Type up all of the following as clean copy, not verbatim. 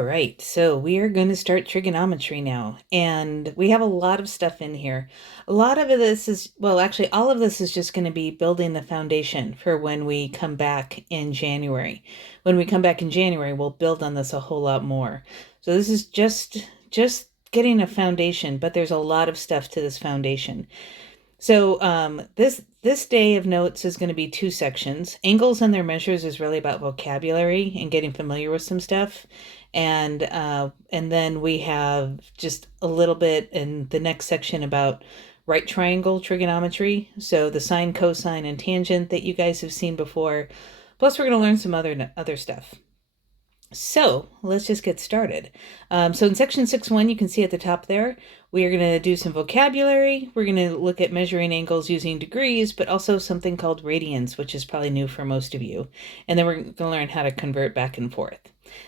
All right, so we are going to start trigonometry now, and we have a lot of stuff in here. A lot of this is, well, actually, all of this is just going to be building the foundation for when we come back in January. When we come back in January, we'll build on this a whole lot more. So this is just getting a foundation, but there's a lot of stuff to this foundation. So this day of notes is going to be two sections. Angles and their measures is really about vocabulary and getting familiar with some stuff. And then we have just a little bit in the next section about right triangle trigonometry. So the sine, cosine, and tangent that you guys have seen before. Plus we're going to learn some other stuff. So let's just get started. So in section 6.1, you can see at the top there, we are going to do some vocabulary. We're going to look at measuring angles using degrees, but also something called radians, which is probably new for most of you. And then we're going to learn how to convert back and forth.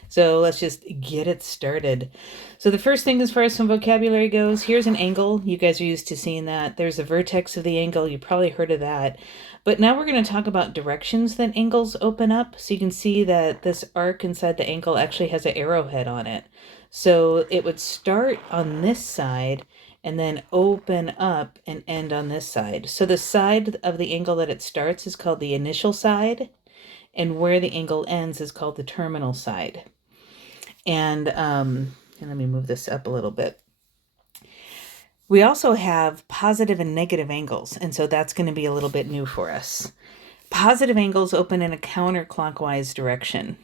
So let's just get it started. So the first thing as far as some vocabulary goes, here's an angle. You guys are used to seeing that. There's the vertex of the angle. You probably heard of that. But now we're going to talk about directions that angles open up. So you can see that this arc inside the angle actually has an arrowhead on it. So it would start on this side and then open up and end on this side. So the side of the angle that it starts is called the initial side, and where the angle ends is called the terminal side. And let me move this up a little bit. We also have positive and negative angles, and so that's going to be a little bit new for us. Positive angles open in a counterclockwise direction.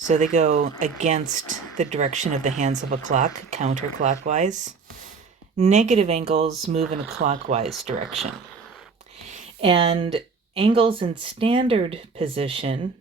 So they go against the direction of the hands of a clock, counterclockwise. Negative angles move in a clockwise direction. And angles in standard position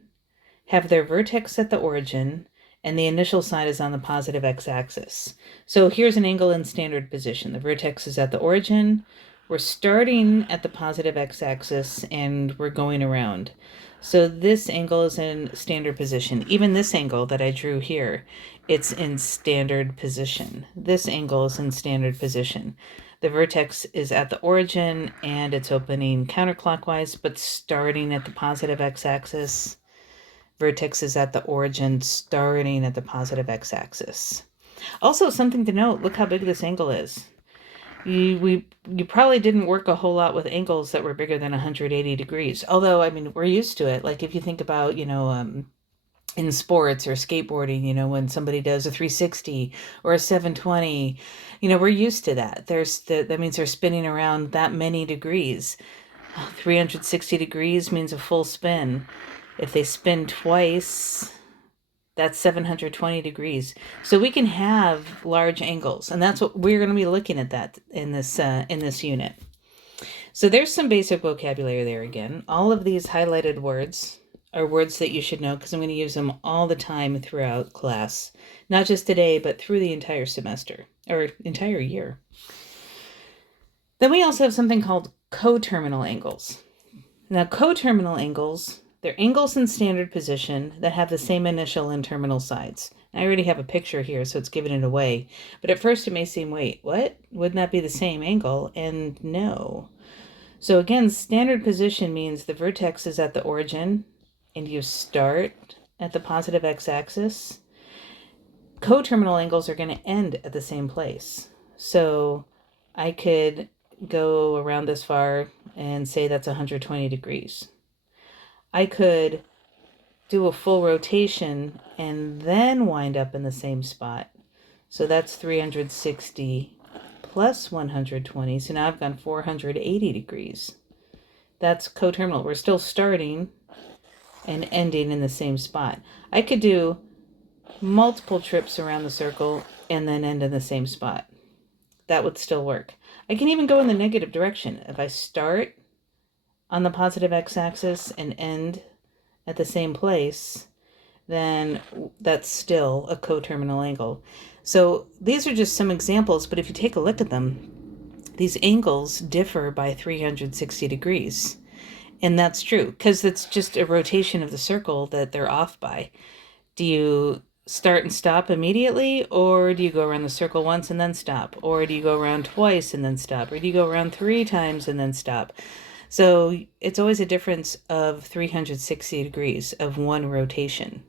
have their vertex at the origin, and the initial side is on the positive x-axis. So here's an angle in standard position. The vertex is at the origin. We're starting at the positive x-axis, and we're going around. So this angle is in standard position. Even this angle that I drew here, it's in standard position. This angle is in standard position. The vertex is at the origin, and it's opening counterclockwise, but starting at the positive x-axis. Vertex is at the origin, starting at the positive x-axis. Also, something to note, look how big this angle is. You probably didn't work a whole lot with angles that were bigger than 180 degrees. Although, I mean, we're used to it. Like if you think about, in sports or skateboarding, when somebody does a 360 or a 720, we're used to that. That means they're spinning around that many degrees. 360 degrees means a full spin. If they spin twice, that's 720 degrees. So we can have large angles, and that's what we're going to be looking at that in this unit. So there's some basic vocabulary there again. All of these highlighted words are words that you should know because I'm going to use them all the time throughout class. Not just today, but through the entire semester or entire year. Then we also have something called coterminal angles. Now, coterminal angles, they're angles in standard position that have the same initial and terminal sides. I already have a picture here, so it's giving it away. But at first it may seem, wait, what? Wouldn't that be the same angle? And no. So again, standard position means the vertex is at the origin, and you start at the positive x-axis. Coterminal angles are going to end at the same place. So I could go around this far and say that's 120 degrees. I could do a full rotation and then wind up in the same spot. So that's 360 plus 120. So now I've gone 480 degrees. That's coterminal. We're still starting and ending in the same spot. I could do multiple trips around the circle and then end in the same spot. That would still work. I can even go in the negative direction. If I start on the positive x-axis and end at the same place, then that's still a coterminal angle. So these are just some examples, but if you take a look at them, these angles differ by 360 degrees. And that's true, because it's just a rotation of the circle that they're off by. Do you start and stop immediately, or do you go around the circle once and then stop? Or do you go around twice and then stop? Or do you go around 3 times and then stop? So it's always a difference of 360 degrees of one rotation.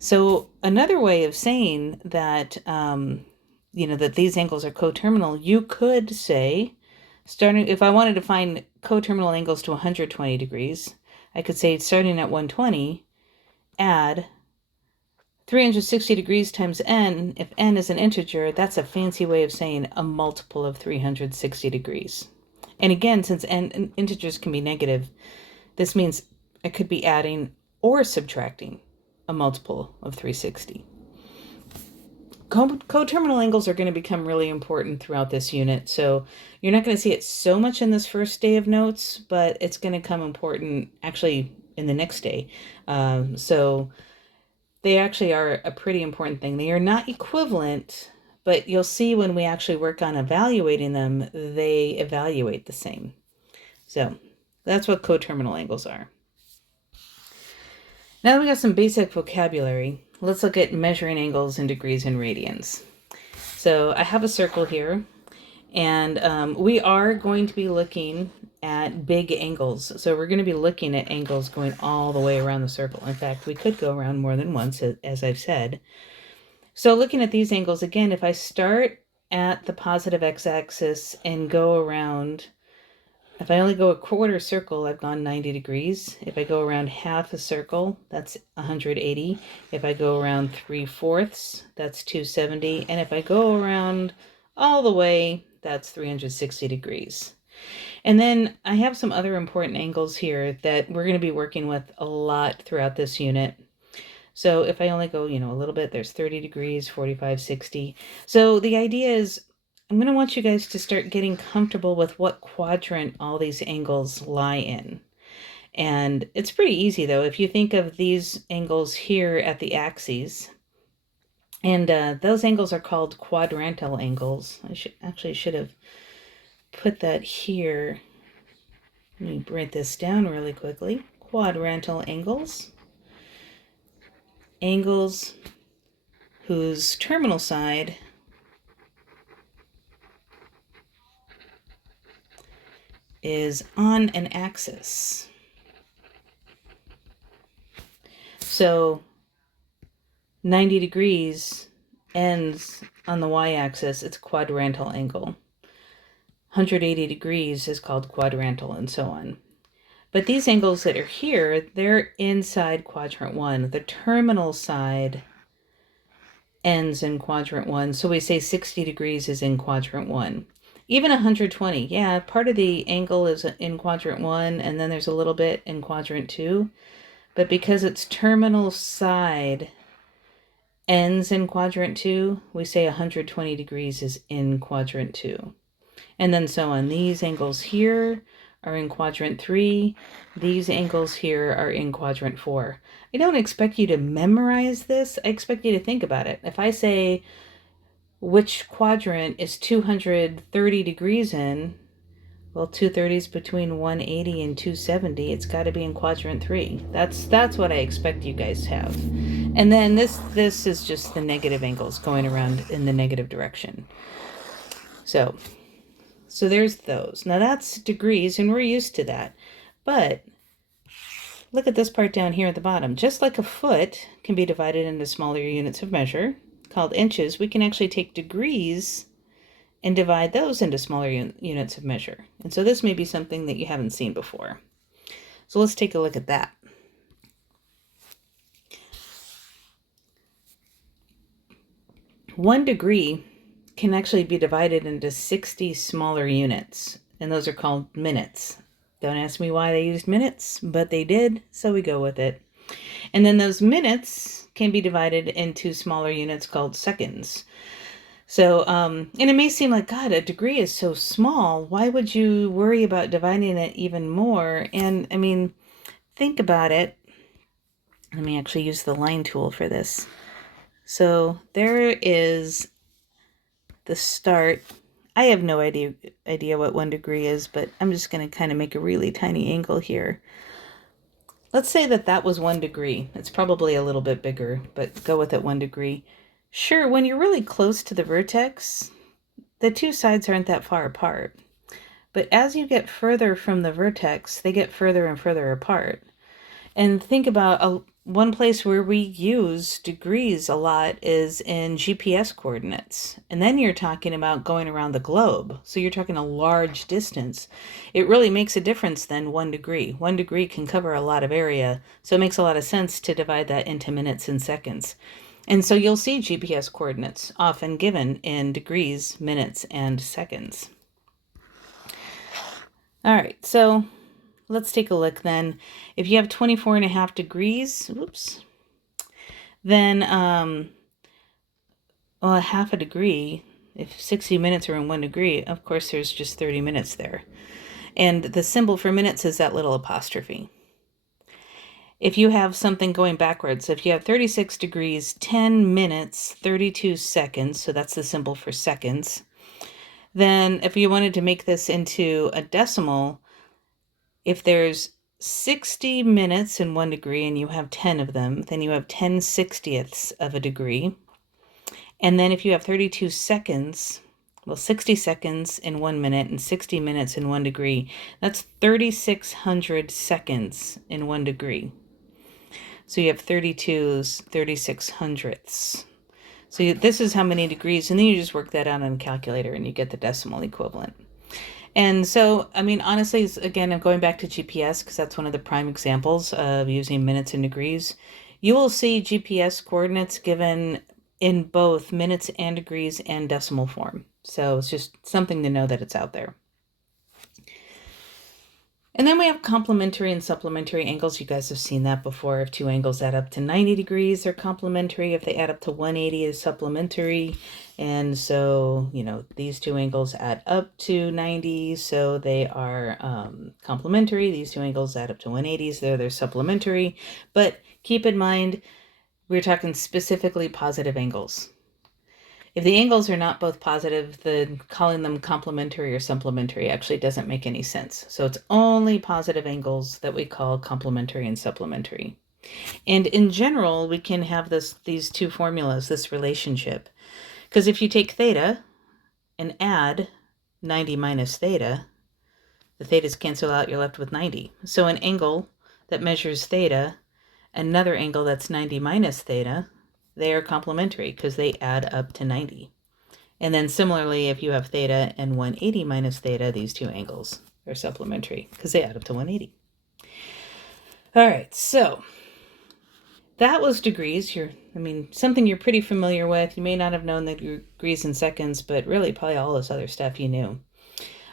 So another way of saying that, that these angles are coterminal, you could say, starting, if I wanted to find coterminal angles to 120 degrees, I could say starting at 120, add 360 degrees times n. If n is an integer, that's a fancy way of saying a multiple of 360 degrees. And again, since integers can be negative, this means I could be adding or subtracting a multiple of 360. Coterminal angles are going to become really important throughout this unit. So you're not going to see it so much in this first day of notes, but it's going to come important actually in the next day. So they actually are a pretty important thing. They are not equivalent, but you'll see when we actually work on evaluating them, they evaluate the same. So that's what coterminal angles are. Now that we got some basic vocabulary, let's look at measuring angles in degrees and radians. So I have a circle here, and we are going to be looking at big angles. So we're going to be looking at angles going all the way around the circle. In fact, we could go around more than once, as I've said. So looking at these angles, again, if I start at the positive x-axis and go around, if I only go a quarter circle, I've gone 90 degrees. If I go around half a circle, that's 180. If I go around 3/4, that's 270. And if I go around all the way, that's 360 degrees. And then I have some other important angles here that we're going to be working with a lot throughout this unit. So if I only go, a little bit, there's 30 degrees, 45, 60. So the idea is I'm going to want you guys to start getting comfortable with what quadrant all these angles lie in. And it's pretty easy, though. If you think of these angles here at the axes, and those angles are called quadrantal angles. I should have put that here. Let me write this down really quickly. Quadrantal angles. Angles whose terminal side is on an axis. So 90 degrees ends on the y-axis, it's quadrantal angle. 180 degrees is called quadrantal, and so on. But these angles that are here, they're inside quadrant 1. The terminal side ends in quadrant 1, so we say 60 degrees is in quadrant 1. Even 120, yeah, part of the angle is in quadrant 1, and then there's a little bit in quadrant 2. But because its terminal side ends in quadrant 2, we say 120 degrees is in quadrant 2. And then so on. These angles here are in quadrant 3. These angles here are in quadrant 4. I don't expect you to memorize this. I expect you to think about it. If I say which quadrant is 230 degrees in, well, 230 is between 180 and 270. It's got to be in quadrant 3. That's what I expect you guys to have. And then this is just the negative angles going around in the negative direction. So there's those. Now that's degrees, and we're used to that. But look at this part down here at the bottom. Just like a foot can be divided into smaller units of measure, called inches, we can actually take degrees and divide those into smaller units of measure. And so this may be something that you haven't seen before. So let's take a look at that. One degree can actually be divided into 60 smaller units, and those are called minutes. Don't ask me why they used minutes, but they did, so we go with it. And then those minutes can be divided into smaller units called seconds. So, and it may seem like, God, a degree is so small. Why would you worry about dividing it even more? And I mean, think about it. Let me actually use the line tool for this. So there is the start. I have no idea what 1 degree is, but I'm just going to kind of make a really tiny angle here. Let's say that was 1 degree. It's probably a little bit bigger, but go with it 1 degree. Sure, when you're really close to the vertex, the two sides aren't that far apart. But as you get further from the vertex, they get further and further apart. And think about one place where we use degrees a lot is in GPS coordinates. And then you're talking about going around the globe. So you're talking a large distance. It really makes a difference then 1 degree. 1 degree can cover a lot of area. So it makes a lot of sense to divide that into minutes and seconds. And so you'll see GPS coordinates often given in degrees, minutes, and seconds. All right, so let's take a look then. If you have 24.5 degrees, whoops, then well, a half a degree, if 60 minutes are in 1 degree, of course there's just 30 minutes there. And the symbol for minutes is that little apostrophe. If you have something going backwards, so if you have 36 degrees, 10 minutes, 32 seconds, so that's the symbol for seconds, then if you wanted to make this into a decimal, if there's 60 minutes in 1 degree and you have 10 of them, then you have 10/60ths of a degree. And then if you have 32 seconds, well, 60 seconds in 1 minute and 60 minutes in 1 degree, that's 3,600 seconds in 1 degree. So you have 32's 3,600ths. So this is how many degrees, and then you just work that out on a calculator and you get the decimal equivalent. And so, I mean, honestly, again, I'm going back to GPS because that's one of the prime examples of using minutes and degrees. You will see GPS coordinates given in both minutes and degrees and decimal form. So it's just something to know that it's out there. And then we have complementary and supplementary angles. You guys have seen that before. If two angles add up to 90 degrees, they're complementary. If they add up to 180, it's supplementary. And so, you know, these two angles add up to 90, so they are complementary. These two angles add up to 180, so they're supplementary. But keep in mind, we're talking specifically positive angles. If the angles are not both positive, then calling them complementary or supplementary actually doesn't make any sense. So it's only positive angles that we call complementary and supplementary. And in general, we can have these two formulas, this relationship. Because if you take theta and add 90 minus theta, the thetas cancel out, you're left with 90. So an angle that measures theta, another angle that's 90 minus theta, they are complementary because they add up to 90. And then similarly, if you have theta and 180 minus theta, these two angles are supplementary because they add up to 180. All right, so that was degrees. Something you're pretty familiar with. You may not have known the degrees and seconds, but really probably all this other stuff you knew.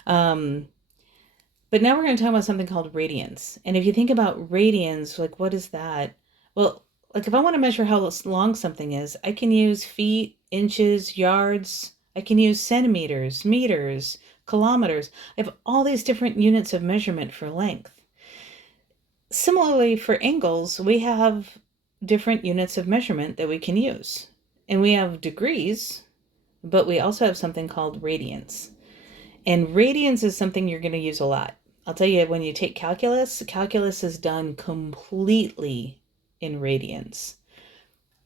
But now we're going to talk about something called radians. And if you think about radians, like what is that? Well, like if I want to measure how long something is, I can use feet, inches, yards. I can use centimeters, meters, kilometers. I have all these different units of measurement for length. Similarly, for angles, we have different units of measurement that we can use. And we have degrees, but we also have something called radians. And radians is something you're going to use a lot. I'll tell you, when you take calculus, calculus is done completely in radians.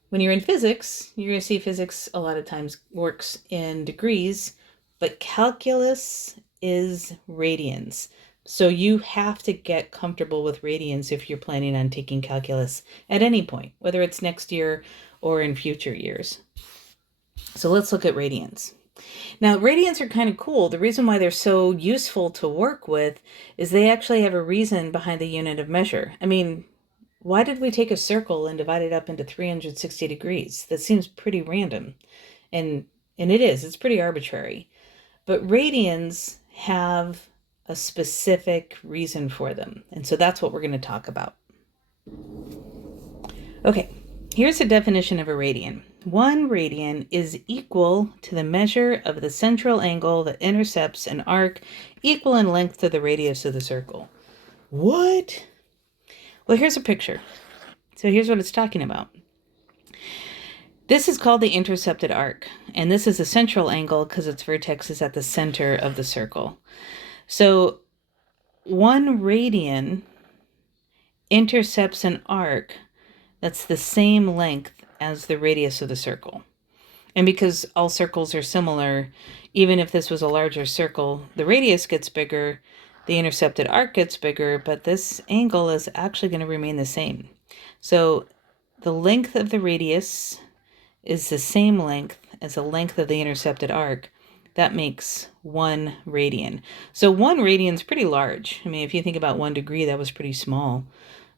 When you're in physics, you're going to see physics a lot of times works in degrees, but calculus is radians. So you have to get comfortable with radians if you're planning on taking calculus at any point, whether it's next year or in future years. So let's look at radians. Now, radians are kind of cool. The reason why they're so useful to work with is they actually have a reason behind the unit of measure. I mean, why did we take a circle and divide it up into 360 degrees? That seems pretty random. And it is. It's pretty arbitrary. But radians have a specific reason for them. And so that's what we're going to talk about. Okay, here's the definition of a radian. 1 radian is equal to the measure of the central angle that intercepts an arc equal in length to the radius of the circle. What? Well, here's a picture. So here's what it's talking about. This is called the intercepted arc, and this is a central angle because its vertex is at the center of the circle. So 1 radian intercepts an arc that's the same length as the radius of the circle. And because all circles are similar, even if this was a larger circle, the radius gets bigger, the intercepted arc gets bigger, but this angle is actually going to remain the same. So the length of the radius is the same length as the length of the intercepted arc. That makes 1 radian. So 1 radian is pretty large. I mean, if you think about 1 degree, that was pretty small.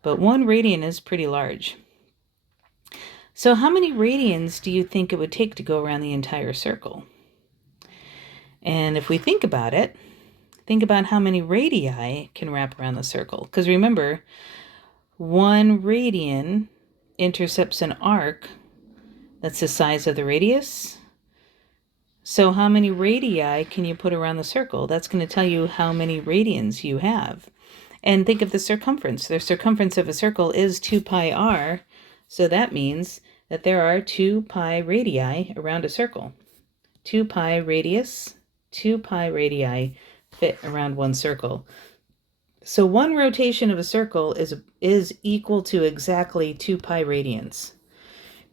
But 1 radian is pretty large. So how many radians do you think it would take to go around the entire circle? And if we think about it, think about how many radii can wrap around the circle. Because remember, 1 radian intercepts an arc that's the size of the radius. So how many radii can you put around the circle? That's going to tell you how many radians you have. And think of the circumference. The circumference of a circle is 2 pi r. So that means that there are 2 pi radii around a circle. 2 pi radius, 2 pi radii fit around one circle. So 1 rotation of a circle is equal to exactly 2 pi radians.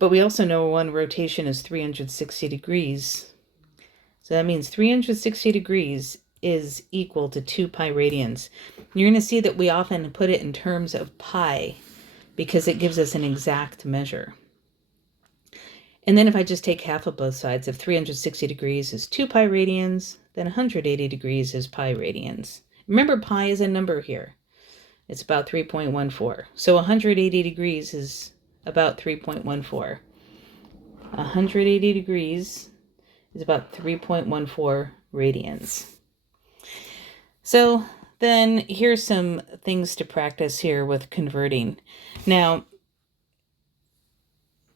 But we also know 1 rotation is 360 degrees. So that means 360 degrees is equal to 2 pi radians. You're going to see that we often put it in terms of pi because it gives us an exact measure. And then if I just take half of both sides, if 360 degrees is 2 pi radians, then 180 degrees is pi radians. Remember, pi is a number here. It's about 3.14. So 180 degrees is about 3.14. 180 degrees is about 3.14 radians. So then here's some things to practice here with converting. Now,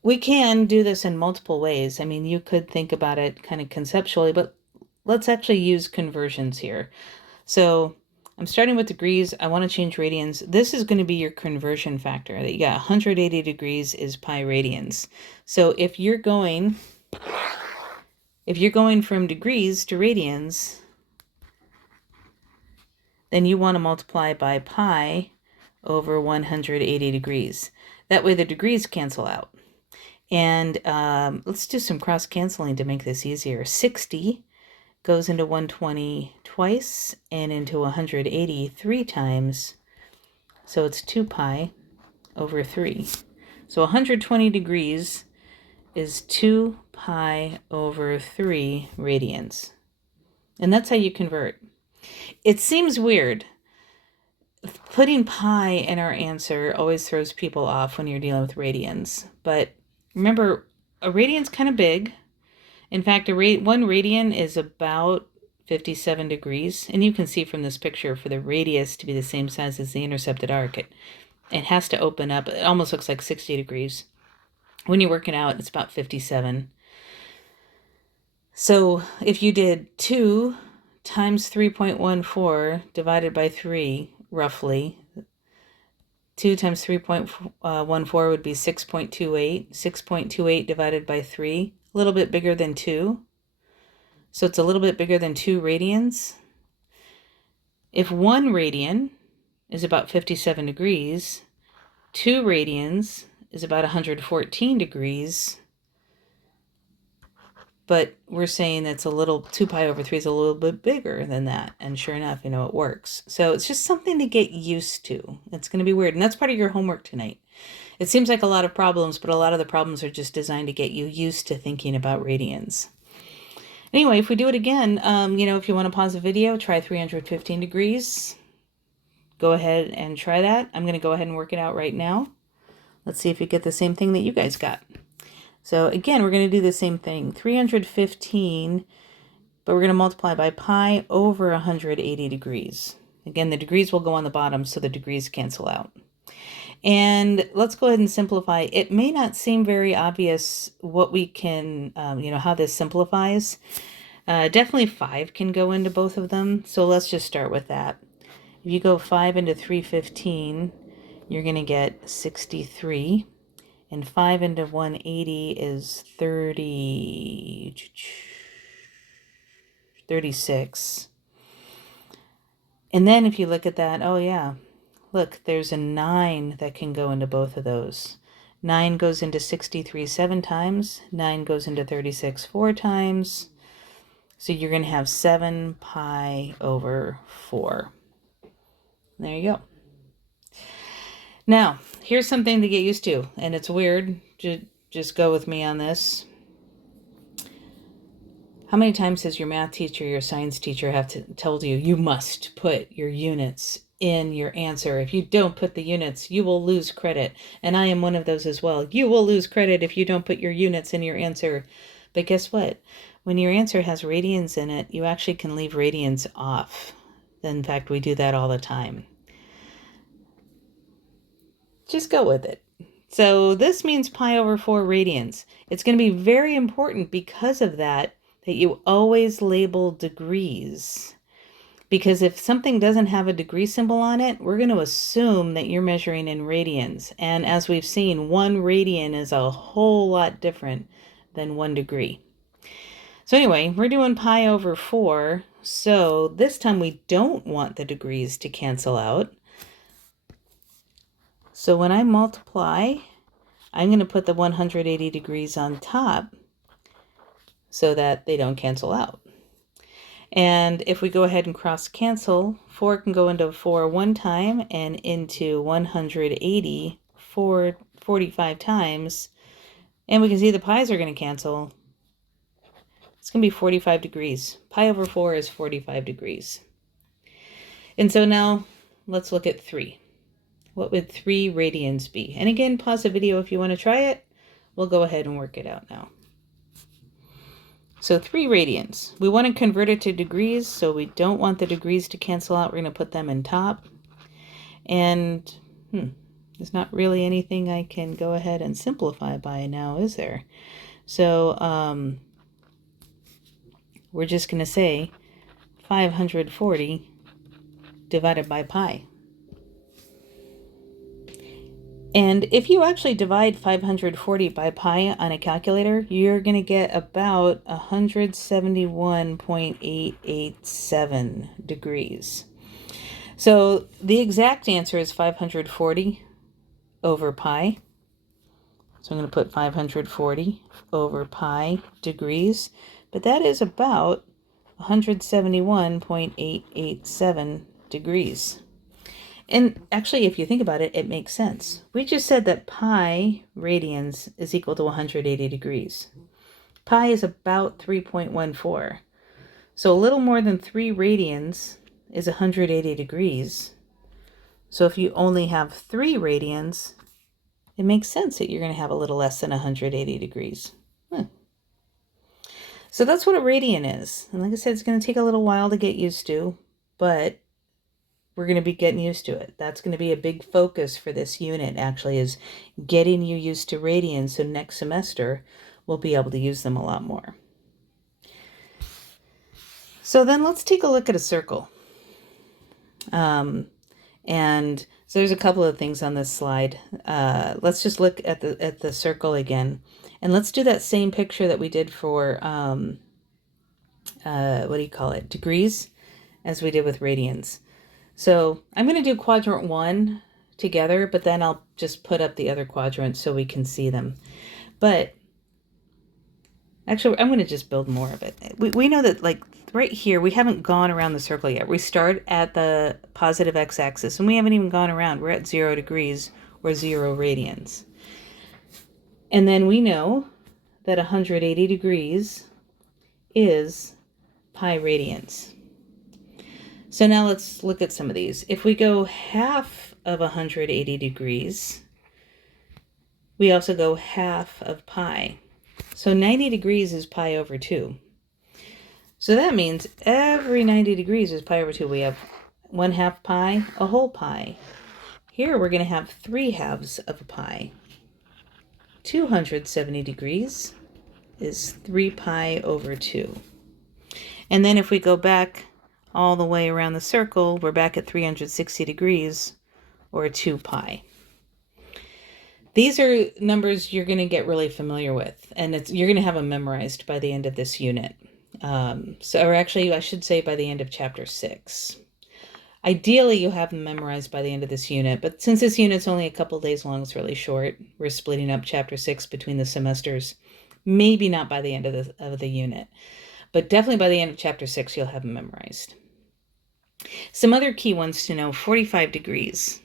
we can do this in multiple ways. I mean, you could think about it kind of conceptually, but let's actually use conversions here. So I'm starting with degrees. I want to change radians. This is going to be your conversion factor. That you got 180 degrees is pi radians. So if you're going from degrees to radians, then you want to multiply by pi over 180 degrees. That way the degrees cancel out. And let's do some cross-canceling to make this easier. 60 goes into 120 twice and into 180 3 times. So it's 2 pi over 3. So 120 degrees is 2 pi over 3 radians. And that's how you convert. It seems weird. Putting pi in our answer always throws people off when you're dealing with radians. But remember, a radian's kind of big. In fact, 1 radian is about 57 degrees. And you can see from this picture, for the radius to be the same size as the intercepted arc, it has to open up. It almost looks like 60 degrees. When you work it out, it's about 57. So if you did 2 times 3.14 divided by 3, roughly, 2 times 3.14 would be 6.28. 6.28 divided by 3, a little bit bigger than 2. So it's a little bit bigger than 2 radians. If 1 radian is about 57 degrees, 2 radians is about 114 degrees. But we're saying that's 2 pi over 3 is a little bit bigger than that. And sure enough, it works. So it's just something to get used to. It's going to be weird. And that's part of your homework tonight. It seems like a lot of problems, but a lot of the problems are just designed to get you used to thinking about radians. Anyway, if we do it again, if you want to pause the video, try 315 degrees. Go ahead and try that. I'm going to go ahead and work it out right now. Let's see if you get the same thing that you guys got. So again, we're going to do the same thing, 315, but we're going to multiply by pi over 180 degrees. Again, the degrees will go on the bottom, so the degrees cancel out. And let's go ahead and simplify. It may not seem very obvious what we can, how this simplifies. Definitely 5 can go into both of them, so let's just start with that. If you go 5 into 315, you're going to get 63. And 5 into 180 is 36. And then if you look at that, oh yeah, look, there's a 9 that can go into both of those. 9 goes into 63 7 times. 9 goes into 36 4 times. So you're going to have 7 pi over 4. There you go. Now, here's something to get used to, and it's weird. Just go with me on this. How many times has your math teacher, your science teacher told you, you must put your units in your answer? If you don't put the units, you will lose credit. And I am one of those as well. You will lose credit if you don't put your units in your answer. But guess what? When your answer has radians in it, you actually can leave radians off. In fact, we do that all the time. Just go with it. So this means pi over 4 radians. It's going to be very important because of that you always label degrees. Because if something doesn't have a degree symbol on it, we're going to assume that you're measuring in radians. And as we've seen, 1 radian is a whole lot different than 1 degree. So anyway, we're doing pi over 4. So this time we don't want the degrees to cancel out. So when I multiply, I'm going to put the 180 degrees on top so that they don't cancel out. And if we go ahead and cross cancel, 4 can go into 4 one time and into 180 45 times. And we can see the pi's are going to cancel. It's going to be 45 degrees. Pi over 4 is 45 degrees. And so now let's look at 3. What would 3 radians be? And again, pause the video if you want to try it. We'll go ahead and work it out now. So 3 radians. We want to convert it to degrees, so we don't want the degrees to cancel out. We're going to put them in top. And there's not really anything I can go ahead and simplify by now, is there? So we're just going to say 540 divided by pi. And if you actually divide 540 by pi on a calculator, you're going to get about 171.887 degrees. So the exact answer is 540 over pi. So I'm going to put 540 over pi degrees, but that is about 171.887 degrees. And actually, if you think about it, it makes sense. We just said that pi radians is equal to 180 degrees. Pi is about 3.14. So a little more than 3 radians is 180 degrees. So if you only have 3 radians, it makes sense that you're going to have a little less than 180 degrees. So that's what a radian is. And like I said, it's going to take a little while to get used to, but we're going to be getting used to it. That's going to be a big focus for this unit, actually, is getting you used to radians, so next semester we'll be able to use them a lot more. So then let's take a look at a circle. And so there's a couple of things on this slide. Let's just look at the circle again. And let's do that same picture that we did for, degrees, as we did with radians. So I'm going to do quadrant 1 together, but then I'll just put up the other quadrants so we can see them. But actually, I'm going to just build more of it. We know that, like, right here, we haven't gone around the circle yet. We start at the positive x-axis, and we haven't even gone around. We're at 0 degrees or 0 radians. And then we know that 180 degrees is pi radians. So now let's look at some of these. If we go half of 180 degrees, we also go half of pi. So 90 degrees is pi over 2. So that means every 90 degrees is pi over 2. We have 1/2 pi, a whole pi. Here we're going to have 3 halves of a pi. 270 degrees is 3 pi over 2. And then if we go back all the way around the circle, we're back at 360 degrees, or 2 pi. These are numbers you're going to get really familiar with, and you're going to have them memorized by the end of this unit. Or actually, I should say by the end of chapter 6. Ideally, you'll have them memorized by the end of this unit, but since this unit's only a couple days long, it's really short. We're splitting up chapter 6 between the semesters. Maybe not by the end of the unit, but definitely by the end of chapter 6, you'll have them memorized. Some other key ones to know: 45 degrees.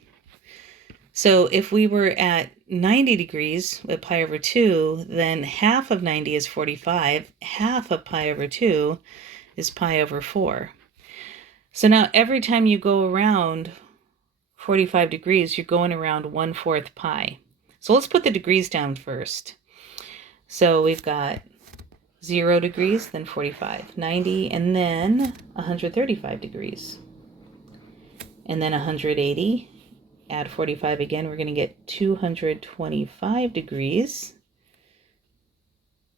So if we were at 90 degrees with pi over 2, then half of 90 is 45. Half of pi over 2 is pi over 4. So now every time you go around 45 degrees, you're going around 1/4 pi. So let's put the degrees down first. So we've got 0 degrees, then 45, 90, and then 135 degrees. And then 180, add 45 again, we're going to get 225 degrees,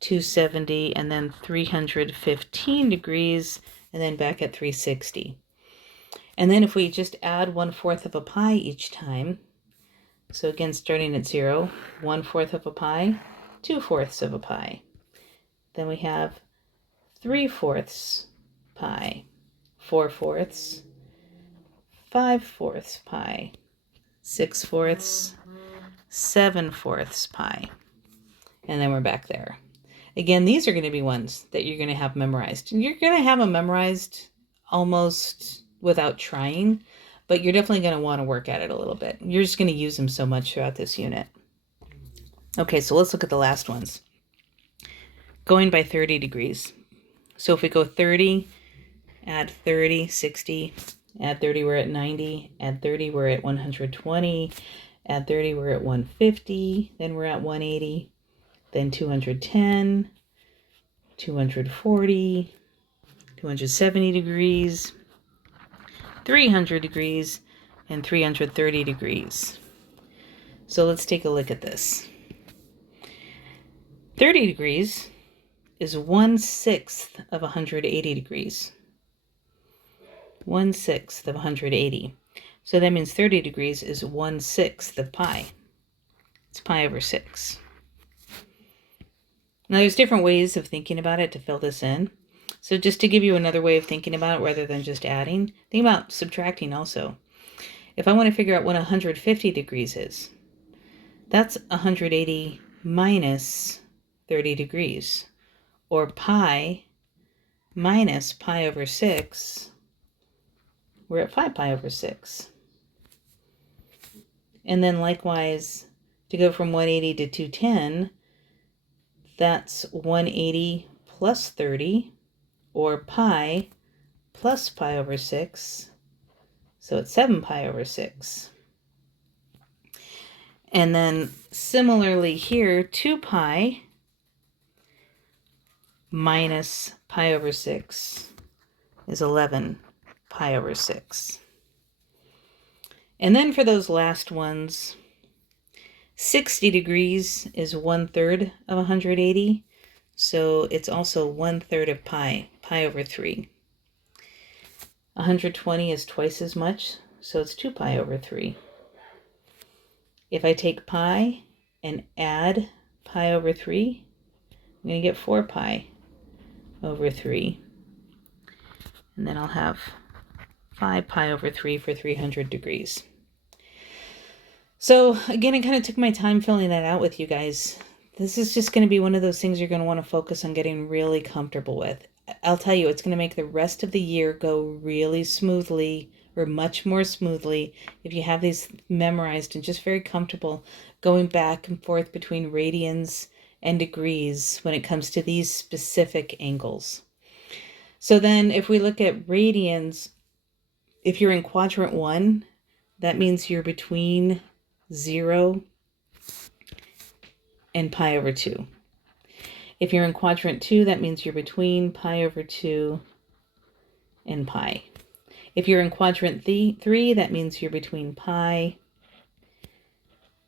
270, and then 315 degrees, and then back at 360. And then if we just add 1/4 of a pi each time, so again, starting at 0, 1/4 of a pi, 2/4 of a pi. Then we have 3/4 pi, 4/4, 5/4 pi, 6/4, 7/4 pi. And then we're back there. Again, these are going to be ones that you're going to have memorized. And you're going to have them memorized almost without trying, but you're definitely going to want to work at it a little bit. You're just going to use them so much throughout this unit. Okay, so let's look at the last ones. Going by 30 degrees. So if we go 30, add 30, 60, add 30, we're at 90, add 30, we're at 120, add 30, we're at 150, then we're at 180, then 210, 240, 270 degrees, 300 degrees, and 330 degrees. So let's take a look at this. 30 degrees is 1/6 of 180 degrees. 1/6 of 180. So that means 30 degrees is 1/6 of pi. It's pi over 6. Now there's different ways of thinking about it to fill this in. So just to give you another way of thinking about it rather than just adding, think about subtracting also. If I want to figure out what 150 degrees is, that's 180 minus 30 degrees. Or pi minus pi over 6, we're at 5 pi over 6. And then likewise, to go from 180 to 210, that's 180 plus 30, or pi plus pi over 6, so it's 7 pi over 6. And then similarly here, 2 pi minus pi over 6 is 11 pi over 6. And then for those last ones, 60 degrees is 1/3 of 180, so it's also 1/3 of pi, pi over 3. 120 is twice as much, so it's 2 pi over 3. If I take pi and add pi over 3, I'm going to get 4 pi over 3. And then I'll have 5 pi over 3 for 300 degrees. So again, I kind of took my time filling that out with you guys. This is just going to be one of those things you're going to want to focus on getting really comfortable with. I'll tell you, it's going to make the rest of the year go really smoothly, or much more smoothly, if you have these memorized and just very comfortable going back and forth between radians and degrees when it comes to these specific angles. So then if we look at radians, if you're in quadrant 1, that means you're between 0 and pi over 2. If you're in quadrant 2, that means you're between pi over 2 and pi. If you're in quadrant 3, that means you're between pi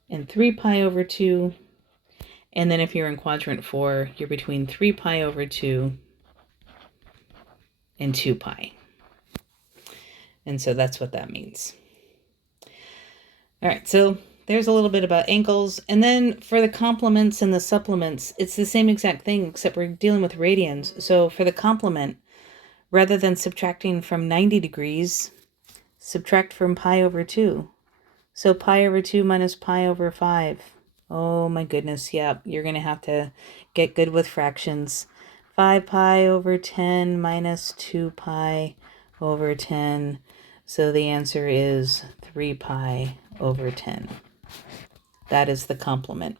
and 3 pi over 2. And then if you're in quadrant 4, you're between 3 pi over 2 and 2 pi. And so that's what that means. All right, so there's a little bit about angles. And then for the complements and the supplements, it's the same exact thing, except we're dealing with radians. So for the complement, rather than subtracting from 90 degrees, subtract from pi over 2. So pi over 2 minus pi over 5. Oh my goodness, yep, you're going to have to get good with fractions. 5 pi over 10 minus 2 pi over 10. So the answer is 3 pi over 10. That is the complement.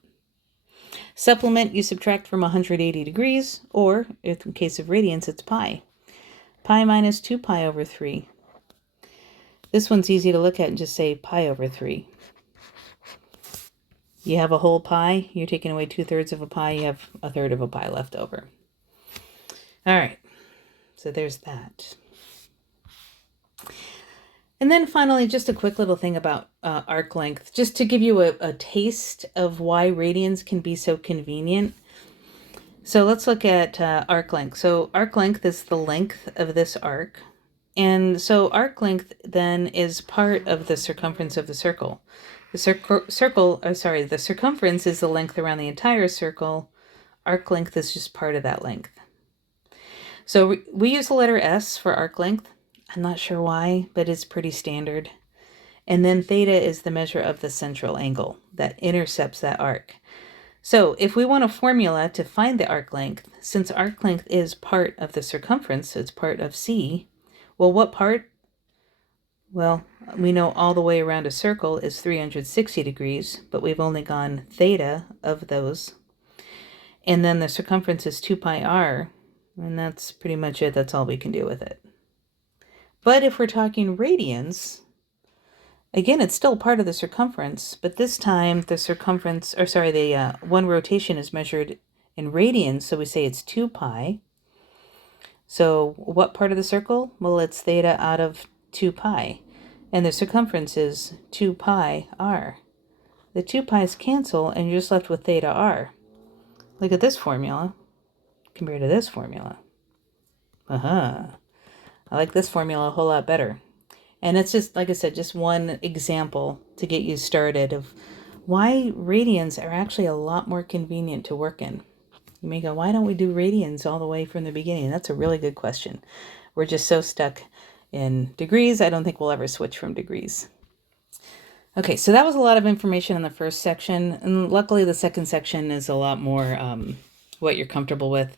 Supplement, you subtract from 180 degrees, or if in case of radians, it's pi. Pi minus 2 pi over 3. This one's easy to look at and just say pi over 3. You have a whole pi, you're taking away 2/3 of a pi, you have 1/3 of a pi left over. All right, so there's that. And then finally, just a quick little thing about arc length, just to give you a taste of why radians can be so convenient. So let's look at arc length. So arc length is the length of this arc. And so arc length then is part of the circumference of the circle. The the circumference is the length around the entire circle. Arc length is just part of that length. So we use the letter S for arc length. I'm not sure why, but it's pretty standard. And then theta is the measure of the central angle that intercepts that arc. So if we want a formula to find the arc length, since arc length is part of the circumference, it's part of C, well, what part? Well, we know all the way around a circle is 360 degrees, but we've only gone theta of those. And then the circumference is 2 pi r, and that's pretty much it. That's all we can do with it. But if we're talking radians, again, it's still part of the circumference, but this time the circumference, or sorry, the one rotation is measured in radians, so we say it's 2 pi. So what part of the circle? Well, it's theta out of 2 pi, and the circumference is 2 pi r. The 2 pi's cancel, and you're just left with theta r. Look at this formula compared to this formula. I like this formula a whole lot better. And it's just, like I said, just one example to get you started of why radians are actually a lot more convenient to work in. You may go, why don't we do radians all the way from the beginning? That's a really good question. We're just so stuck in degrees, I don't think we'll ever switch from degrees. Okay, so that was a lot of information in the first section, and luckily the second section is a lot more what you're comfortable with.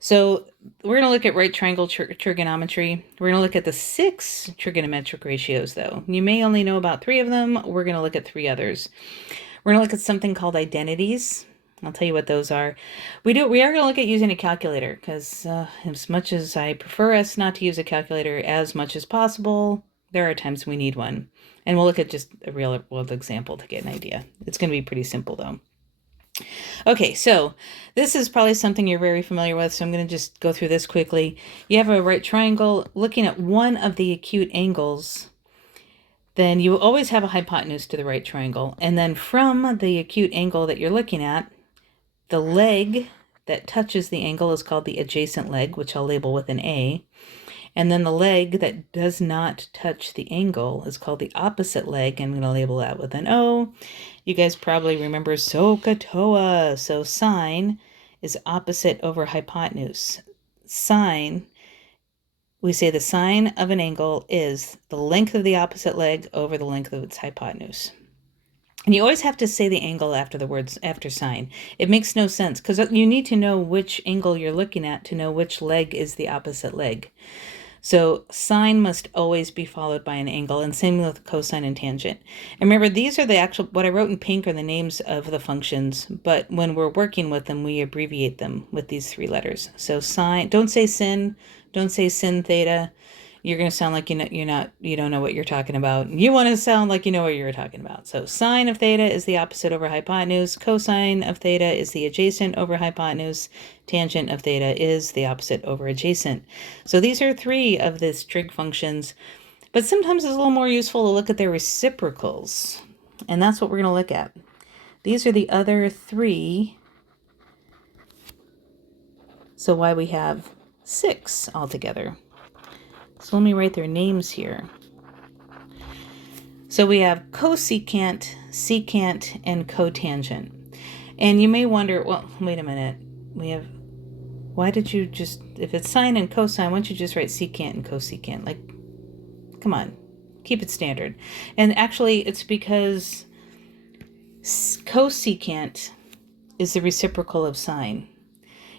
So we're going to look at right triangle trigonometry. We're going to look at the 6 trigonometric ratios, though. You may only know about 3 of them. We're going to look at 3 others. We're going to look at something called identities. I'll tell you what those are. We are going to look at using a calculator, because as much as I prefer us not to use a calculator as much as possible, there are times we need one. And we'll look at just a real world example to get an idea. It's going to be pretty simple, though. Okay, so this is probably something you're very familiar with, so I'm going to just go through this quickly. You have a right triangle. Looking at one of the acute angles, then you always have a hypotenuse to the right triangle. And then from the acute angle that you're looking at, the leg that touches the angle is called the adjacent leg, which I'll label with an A. And then the leg that does not touch the angle is called the opposite leg. I'm going to label that with an O. You guys probably remember SOHCAHTOA. So sine is opposite over hypotenuse. Sine, we say the sine of an angle is the length of the opposite leg over the length of its hypotenuse. And you always have to say the angle after the words, after sine. It makes no sense because you need to know which angle you're looking at to know which leg is the opposite leg. So sine must always be followed by an angle, and same with cosine and tangent. And remember, these are the actual, what I wrote in pink are the names of the functions, but when we're working with them, we abbreviate them with these 3 letters. So sine, don't say sin theta. You're going to sound like you don't know what you're talking about. You want to sound like you know what you're talking about. So sine of theta is the opposite over hypotenuse. Cosine of theta is the adjacent over hypotenuse. Tangent of theta is the opposite over adjacent. So these are 3 of the trig functions, but sometimes it's a little more useful to look at their reciprocals. And that's what we're going to look at. These are the other 3. So why we have 6 altogether. So let me write their names here. So we have cosecant, secant, and cotangent. And you may wonder, well, wait a minute. Why did you just, if it's sine and cosine, why don't you just write secant and cosecant? Like, come on, keep it standard. And actually, it's because cosecant is the reciprocal of sine.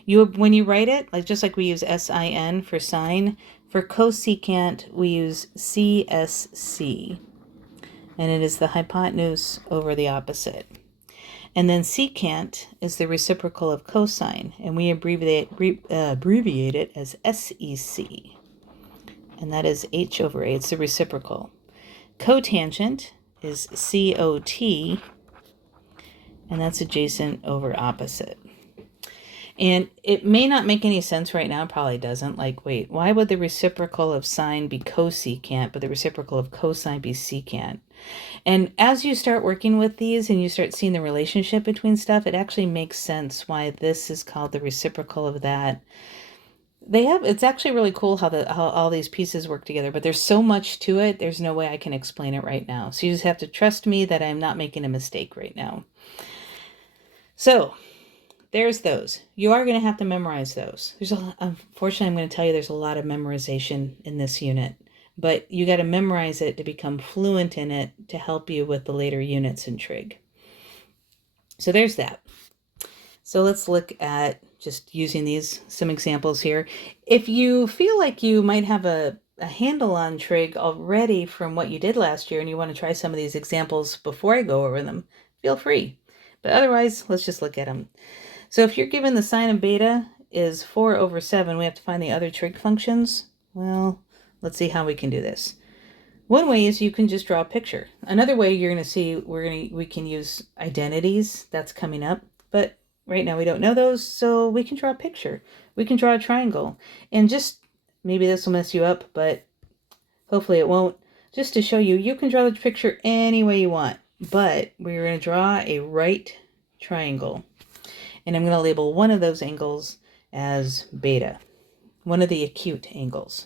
When you write it, just like we use sin for sine, for cosecant, we use CSC, and it is the hypotenuse over the opposite. And then secant is the reciprocal of cosine, and we abbreviate it as SEC. And that is h over a. It's the reciprocal. Cotangent is COT, and that's adjacent over opposite. And it may not make any sense right now, probably doesn't. Like, wait, why would the reciprocal of sine be cosecant, but the reciprocal of cosine be secant? And as you start working with these and you start seeing the relationship between stuff, it actually makes sense why this is called the reciprocal of that. It's actually really cool how all these pieces work together, but there's so much to it, there's no way I can explain it right now. So you just have to trust me that I'm not making a mistake right now. So there's those. You are going to have to memorize those. Unfortunately, I'm going to tell you there's a lot of memorization in this unit, but you got to memorize it to become fluent in it to help you with the later units in Trig. So there's that. So let's look at just using some examples here. If you feel like you might have a handle on Trig already from what you did last year and you want to try some of these examples before I go over them, feel free. But otherwise, let's just look at them. So if you're given the sine of beta is 4 over 7, we have to find the other trig functions. Well, let's see how we can do this. One way is you can just draw a picture. Another way you're going to see we can use identities. That's coming up. But right now we don't know those, so we can draw a picture. We can draw a triangle. And just, maybe this will mess you up, but hopefully it won't. Just to show you, you can draw the picture any way you want. But we're going to draw a right triangle. And I'm going to label one of those angles as beta, one of the acute angles.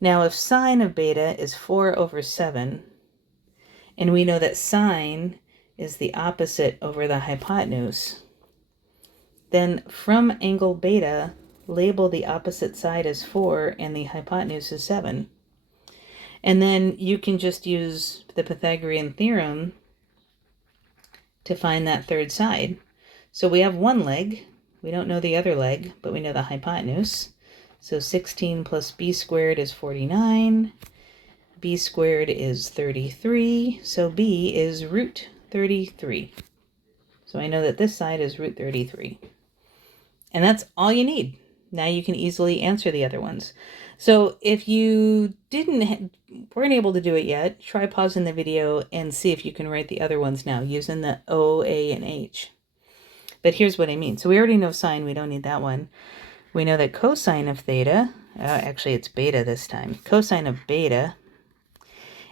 Now, if sine of beta is 4 over 7, and we know that sine is the opposite over the hypotenuse, then from angle beta, label the opposite side as 4 and the hypotenuse is 7. And then you can just use the Pythagorean theorem to find that third side. So we have one leg. We don't know the other leg, but we know the hypotenuse. So 16 plus b squared is 49. B squared is 33. So b is root 33. So I know that this side is root 33. And that's all you need. Now you can easily answer the other ones. So if you weren't able to do it yet, try pausing the video and see if you can write the other ones now using the O, A, and H. But here's what I mean. So we already know sine. We don't need that one. We know that cosine of theta, actually it's beta this time. Cosine of beta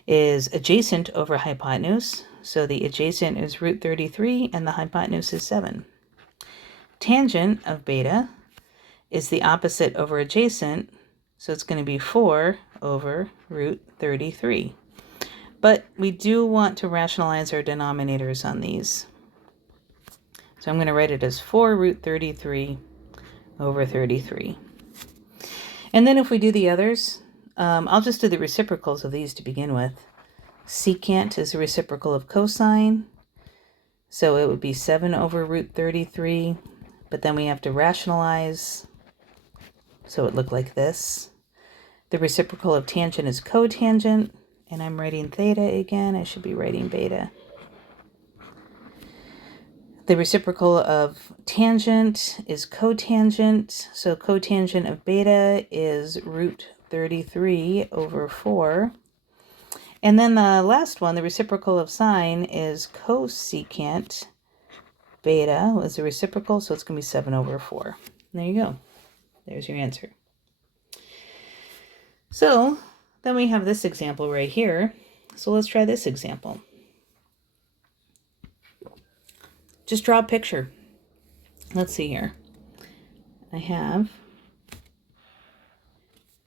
is adjacent over hypotenuse. So the adjacent is root 33 and the hypotenuse is 7. Tangent of beta is the opposite over adjacent. So it's going to be 4 over root 33. But we do want to rationalize our denominators on these. So I'm going to write it as 4 root 33 over 33. And then if we do the others, I'll just do the reciprocals of these to begin with. Secant is a reciprocal of cosine. So it would be 7 over root 33. But then we have to rationalize. So it looked like this. The reciprocal of tangent is cotangent. And I'm writing theta again. I should be writing beta. The reciprocal of tangent is cotangent. So cotangent of beta is root 33 over 4. And then the last one, the reciprocal of sine, is cosecant beta was the reciprocal, so it's going to be 7 over 4. And there you go. There's your answer. So then we have this example right here. So let's try this example. Just draw a picture. Let's see here. I have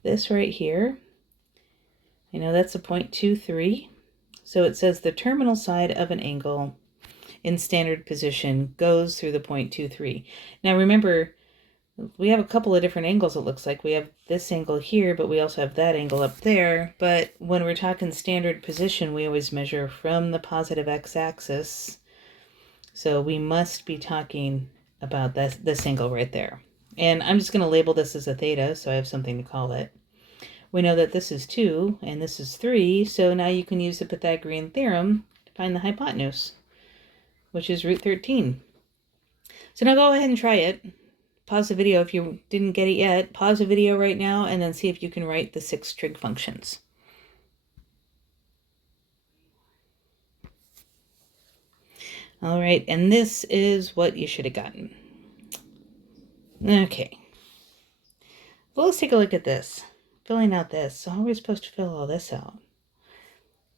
this right here. I know that's a 0.23. So it says the terminal side of an angle in standard position goes through the 0.23. Now remember, we have a couple of different angles it looks like. We have this angle here, but we also have that angle up there. But when we're talking standard position, we always measure from the positive x-axis. So we must be talking about this angle right there. And I'm just going to label this as a theta, so I have something to call it. We know that this is 2 and this is 3, so now you can use the Pythagorean theorem to find the hypotenuse. which is root 13. So now go ahead and try it. Pause the video if you didn't get it yet. Pause the video right now and then see if you can write the 6 trig functions. All right, and this is what you should have gotten. Okay. Well, let's take a look at this. Filling out this. So how are we supposed to fill all this out?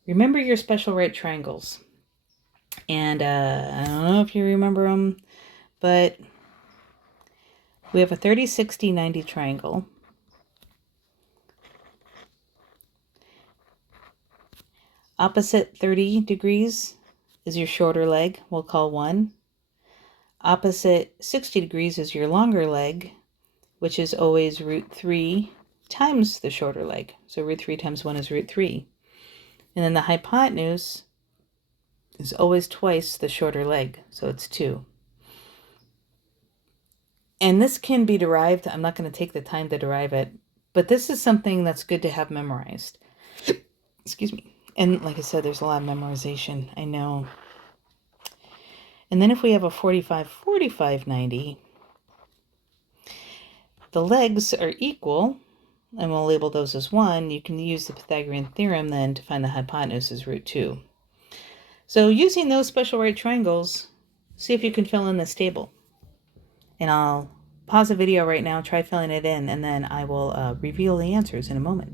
Remember your special right triangles. And I don't know if you remember them, but we have a 30, 60, 90 triangle. Opposite 30 degrees is your shorter leg, we'll call 1. Opposite 60 degrees is your longer leg, which is always root 3 times the shorter leg. So root 3 times 1 is root 3. And then the hypotenuse is always twice the shorter leg, so it's 2. And this can be derived. I'm not going to take the time to derive it, but this is something that's good to have memorized. Excuse me. And like I said, there's a lot of memorization, I know. And then if we have a 45, 45, 90, the legs are equal, and we'll label those as 1. You can use the Pythagorean theorem then to find the hypotenuse as root 2. So using those special right triangles, see if you can fill in this table. And I'll pause the video right now, try filling it in, and then I will reveal the answers in a moment.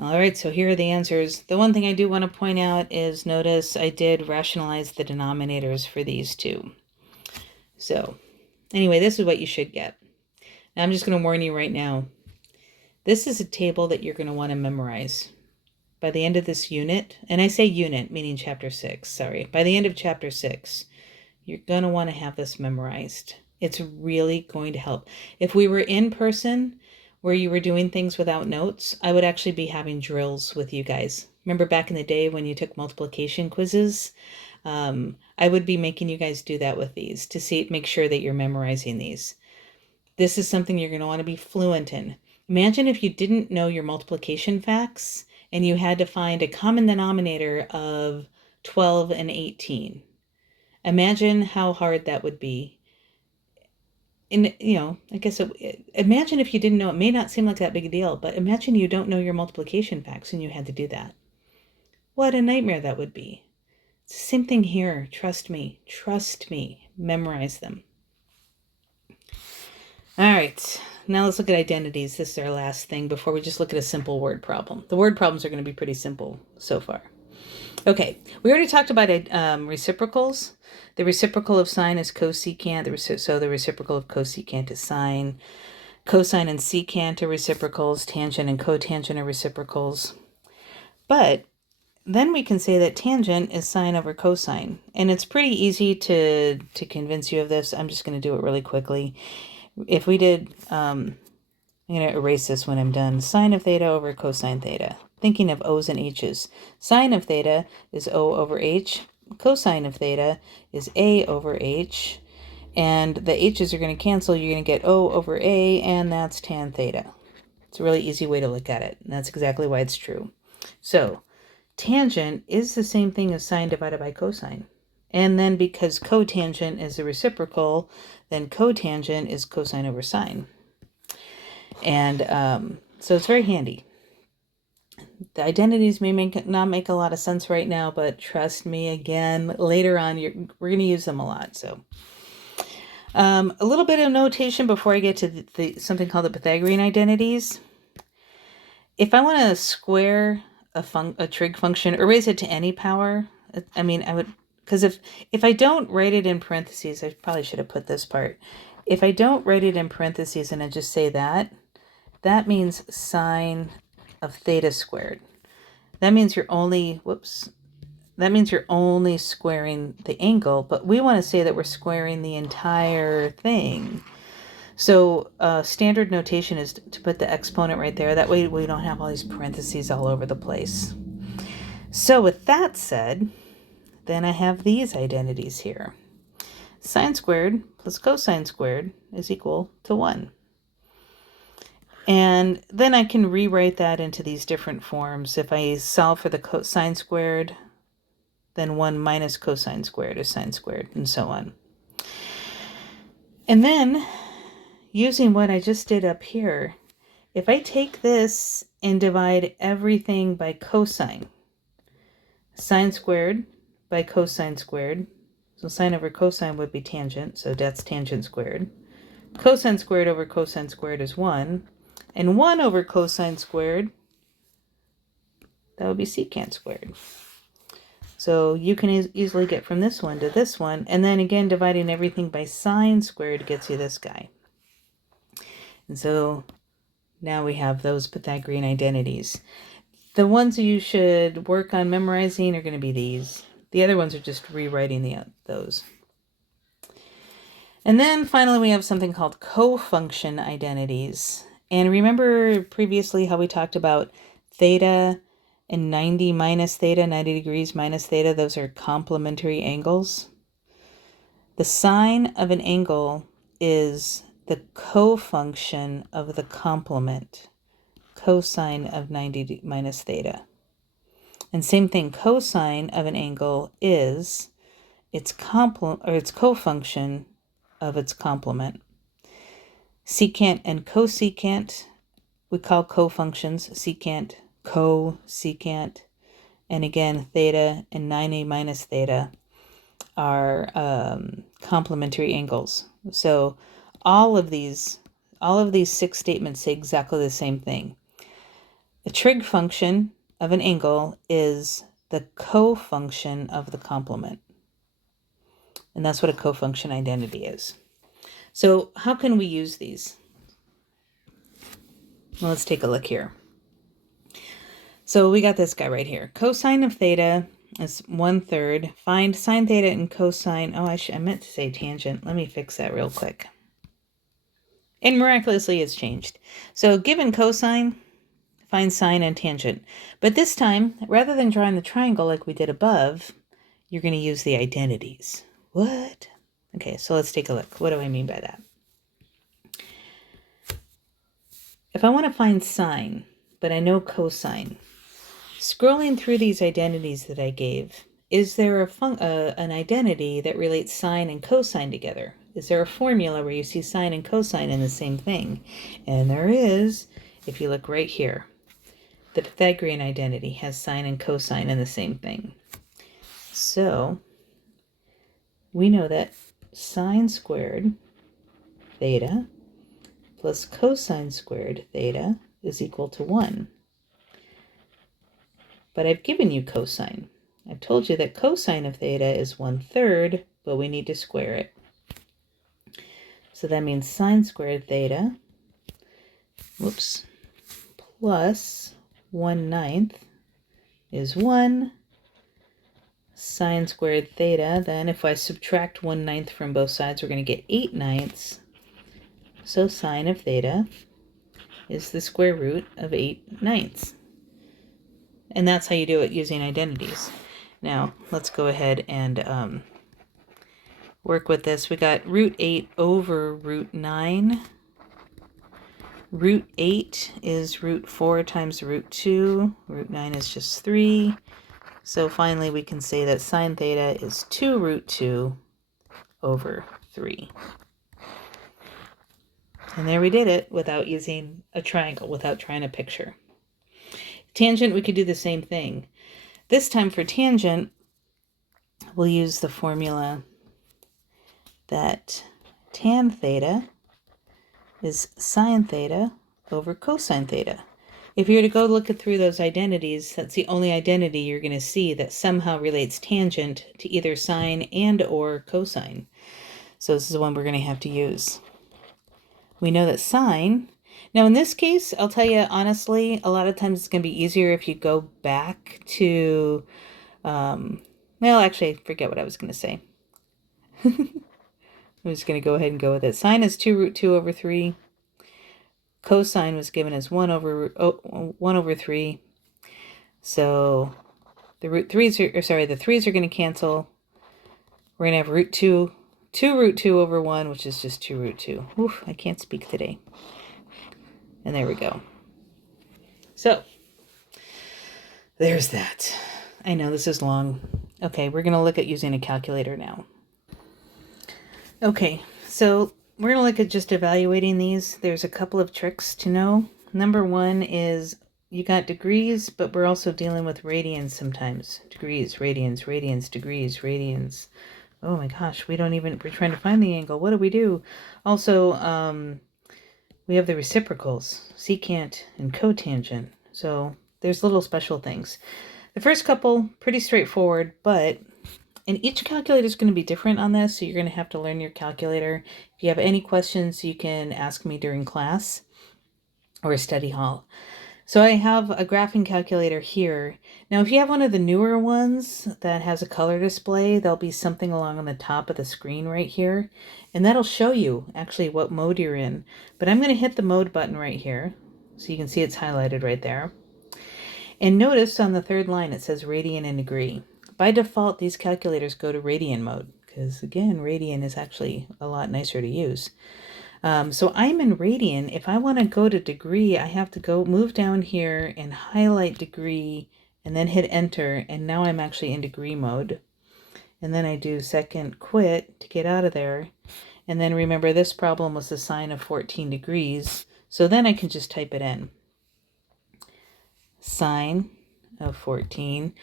All right, so here are the answers. The one thing I do want to point out is notice I did rationalize the denominators for these two. So anyway, this is what you should get. Now, I'm just going to warn you right now. This is a table that you're going to want to memorize. By the end of this unit, and I say unit, meaning chapter 6, sorry. By the end of chapter 6, you're going to want to have this memorized. It's really going to help. If we were in person, where you were doing things without notes, I would actually be having drills with you guys. Remember back in the day when you took multiplication quizzes? I would be making you guys do that with these to make sure that you're memorizing these. This is something you're going to want to be fluent in. Imagine if you didn't know your multiplication facts and you had to find a common denominator of 12 and 18. Imagine how hard that would be. And, I guess, imagine if you didn't know, it may not seem like that big a deal, but imagine you don't know your multiplication facts and you had to do that. What a nightmare that would be. It's the same thing here. Trust me, memorize them. All right, now let's look at identities. This is our last thing before we just look at a simple word problem. The word problems are going to be pretty simple so far. Okay, we already talked about reciprocals. The reciprocal of sine is cosecant, so the reciprocal of cosecant is sine. Cosine and secant are reciprocals. Tangent and cotangent are reciprocals. But then we can say that tangent is sine over cosine. And it's pretty easy to convince you of this. I'm just going to do it really quickly. If we did, I'm going to erase this when I'm done. Sine of theta over cosine theta. Thinking of O's and H's. Sine of theta is O over H. Cosine of theta is A over H. And the H's are going to cancel. You're going to get O over A, and that's tan theta. It's a really easy way to look at it. And that's exactly why it's true. So tangent is the same thing as sine divided by cosine. And then because cotangent is the reciprocal, then cotangent is cosine over sine. And so it's very handy. The identities may not make a lot of sense right now, but trust me, again, later on, we're going to use them a lot. So a little bit of notation before I get to something called the Pythagorean identities. If I want to square a trig function or raise it to any power, I would, because if I don't write it in parentheses, I probably should have put this part. If I don't write it in parentheses and I just say that means sine of theta squared. That means you're only, squaring the angle, but we want to say that we're squaring the entire thing. So standard notation is to put the exponent right there. That way we don't have all these parentheses all over the place. So with that said, then I have these identities here. Sine squared plus cosine squared is equal to 1. And then I can rewrite that into these different forms. If I solve for the sine squared, then 1 minus cosine squared is sine squared, and so on. And then, using what I just did up here, if I take this and divide everything by cosine, sine squared by cosine squared, so sine over cosine would be tangent, so that's tangent squared. Cosine squared over cosine squared is 1, and 1 over cosine squared, that would be secant squared. So you can easily get from this one to this one, and then again dividing everything by sine squared gets you this guy. And so now we have those Pythagorean identities. The ones you should work on memorizing are going to be these. The other ones are just rewriting those. And then finally we have something called cofunction identities. And remember previously how we talked about theta and 90 minus theta, 90 degrees minus theta, those are complementary angles. The sine of an angle is the cofunction of the complement, cosine of 90 minus theta. And same thing, cosine of an angle is its cofunction of its complement. Secant and cosecant, we call cofunctions, secant, cosecant, and again, theta and 90 minus theta are complementary angles. So all of these 6 statements say exactly the same thing. The trig function of an angle is the cofunction of the complement. And that's what a cofunction identity is. So how can we use these? Well, let's take a look here. So we got this guy right here. Cosine of theta is 1/3. Find sine theta and cosine. Oh, I meant to say tangent. Let me fix that real quick. And miraculously it's changed. So given cosine, find sine and tangent. But this time, rather than drawing the triangle like we did above, you're going to use the identities. What? Okay, so let's take a look. What do I mean by that? If I want to find sine, but I know cosine, scrolling through these identities that I gave, is there an identity that relates sine and cosine together? Is there a formula where you see sine and cosine in the same thing? And there is, if you look right here. The Pythagorean identity has sine and cosine in the same thing. So we know that sine squared theta plus cosine squared theta is equal to 1. But I've given you cosine. I've told you that cosine of theta is 1/3, but we need to square it. So that means sine squared theta, plus 1/9 is 1. Sine squared theta, then if I subtract 1/9 from both sides, we're going to get 8/9. So sine of theta is the square root of 8/9. And that's how you do it using identities. Now, let's go ahead and work with this. We got root 8 over root 9. Root 8 is root 4 times root 2. Root 9 is just 3. So finally we can say that sine theta is 2 root 2 over 3. And there we did it without using a triangle, without trying to picture. Tangent, we could do the same thing. This time for tangent, we'll use the formula that tan theta is sine theta over cosine theta. If you were to go look through those identities, that's the only identity you're going to see that somehow relates tangent to either sine and or cosine. So this is the one we're going to have to use. We know that sine, now in this case, I'll tell you honestly, a lot of times it's going to be easier if you go back to, well, actually, forget what I was going to say. I'm just going to go ahead and go with it. Sine is 2 root 2 over 3. Cosine was given as 1 over 3. So the the 3's are going to cancel. We're going to have root 2 root 2 over 1, which is just 2 root 2. Oof, I can't speak today. And there we go. So there's that. I know this is long. Okay, we're going to look at using a calculator now. Okay, so we're going to look at just evaluating these. There's a couple of tricks to know. Number one is you got degrees, but we're also dealing with radians sometimes. Degrees, radians, radians, degrees, radians. Oh my gosh, we're trying to find the angle. What do we do? Also, we have the reciprocals, secant and cotangent. So there's little special things. The first couple, pretty straightforward, and each calculator is going to be different on this, so you're going to have to learn your calculator. If you have any questions, you can ask me during class or study hall. So I have a graphing calculator here. Now, if you have one of the newer ones that has a color display, there'll be something along on the top of the screen right here, and that'll show you actually what mode you're in. But I'm going to hit the mode button right here, so you can see it's highlighted right there. And notice on the third line it says radian and degree. By default, these calculators go to radian mode, because again, radian is actually a lot nicer to use. So I'm in radian. If I want to go to degree, I have to move down here and highlight degree and then hit enter. And now I'm actually in degree mode. And then I do second quit to get out of there. And then remember, this problem was the sine of 14 degrees. So then I can just type it in. Sine of 14.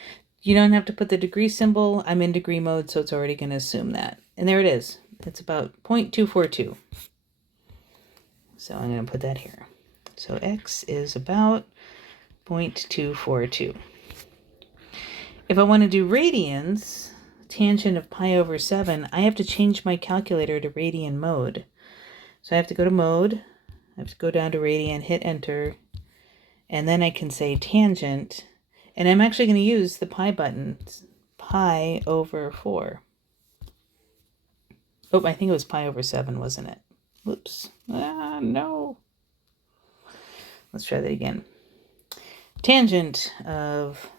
You don't have to put the degree symbol. I'm in degree mode, so it's already going to assume that. And there it is. It's about 0.242. So I'm going to put that here. So x is about 0.242. If I want to do radians, tangent of pi over 7, I have to change my calculator to radian mode. So I have to go to mode, I have to go down to radian, hit enter, and then I can say tangent, and I'm actually going to use the pi button, pi over 4. Oh, I think it was pi over 7, wasn't it? Whoops. No. Let's try that again. Tangent of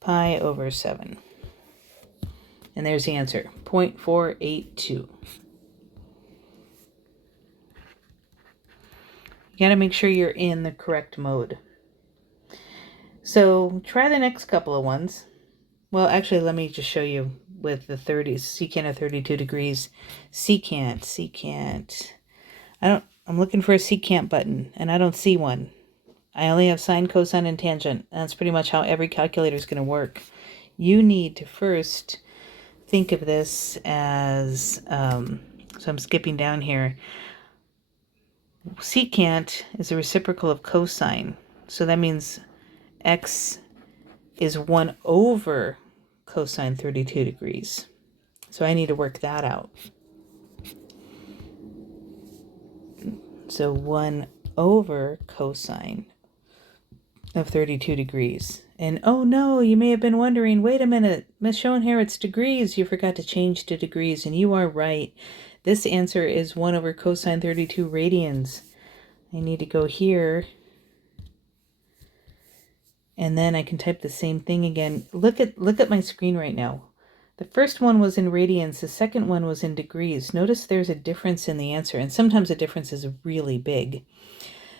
pi over 7. And there's the answer, 0.482. You got to make sure you're in the correct mode. So try the next couple of ones. Well, actually, let me just show you with the 30s, secant of 32 degrees. Secant. I'm looking for a secant button, and I don't see one. I only have sine, cosine, and tangent. That's pretty much how every calculator is going to work. You need to first think of this as, so I'm skipping down here. Secant is a reciprocal of cosine. So that means x is 1 over cosine 32 degrees. So I need to work that out. So 1 over cosine of 32 degrees. And oh no, you may have been wondering, wait a minute, Miss Schoenherr, it's degrees. You forgot to change to degrees, and you are right. This answer is 1 over cosine 32 radians. I need to go here, and then I can type the same thing again. Look at my screen right now. The first one was in radians, the second one was in degrees. Notice there's a difference in the answer, and sometimes the difference is really big.